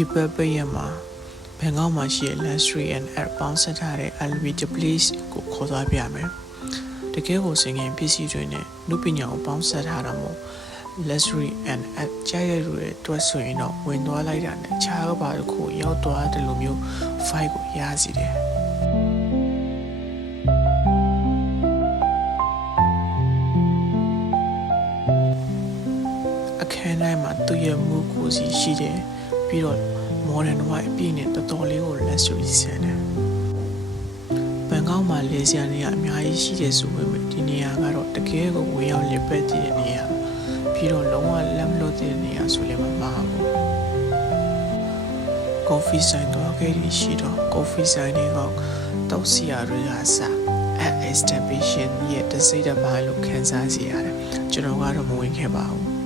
ဒီဘက်ပေးရမှာဘန်ကောက်မှာရှိတဲ့ luxury and air ပေါင်းစပ်ထားတဲ့ elevator place ကိုခေါ်သွားပြမယ်တကယ်ကိုစင်ငင်ပစ္စည်းတွေနဲ့လူပညာကိုပေါင်းစပ်ထားတာမို့ luxury and air ကြားရတဲ့တွက်ဆိုရင်တော့ဝင်သွားလိုက်တာနဲ့ခြားဘာတစ်ခုရောက်သွားတယ်လို့မျိုး vibe ကိုရစီတယ်အခန်းထဲမှာသူ့ရဲ့မူကိုစီရှိတယ်ပြီးတော့ modern white အပြည့်နဲ့တော်တော်လေးကို luxury ဆန်တယ်ဘန်ကောက်မှာလေဆရာနေရအများကြီးရှိတယ်ဆိုပေမဲ့ဒီနေရာကတော့တကယ်ကိုဝင်ရောက်လည်ပတ်တဲ့နေရာပြီးတော့လုံးဝလက်မလို့တဲ့နေရာဆိုလည်းမမှားဘူး coffee ဆိုင်တော့ခဲ့ရရှိတော့ coffee ဆိုင်တွေကတောက်စီရာတွေကစ exhibition ရဲ့တစ်စိတ်တစ်ပိုင်းလို့ခန်းစားစီရတယ်ကျွန်တော်ကတော့မဝင်ခဲ့ပါဘူး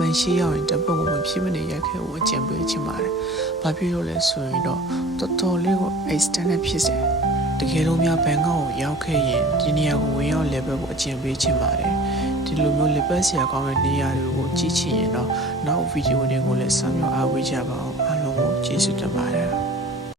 မရှိရောက်ရင်တပုံမဖြစ်မနေရက်ခဲကိုအကျံပေးချင်ပါတယ်။ဘာဖြစ်လို့လဲဆိုရင်တော့တော်တော်လေးကို extended ဖြစ်စေ။တကယ်လို့များဘန်ကောက်ကိုရောက်ခဲ့ရင်ဒီနေရာကိုဝင်ရောက် level ကိုအကျံပေးချင်ပါတယ်။ဒီလိုမျိုး level ဆရာကောင်းတဲ့နေရာတွေကိုကြည့်ချင်ရင်တော့နောက်ဗီဒီယိုတွေကိုလည်းဆောင်ရွက်အားပေးကြပါအောင်အားလုံးကိုကျေးဇူးတင်ပါတယ်။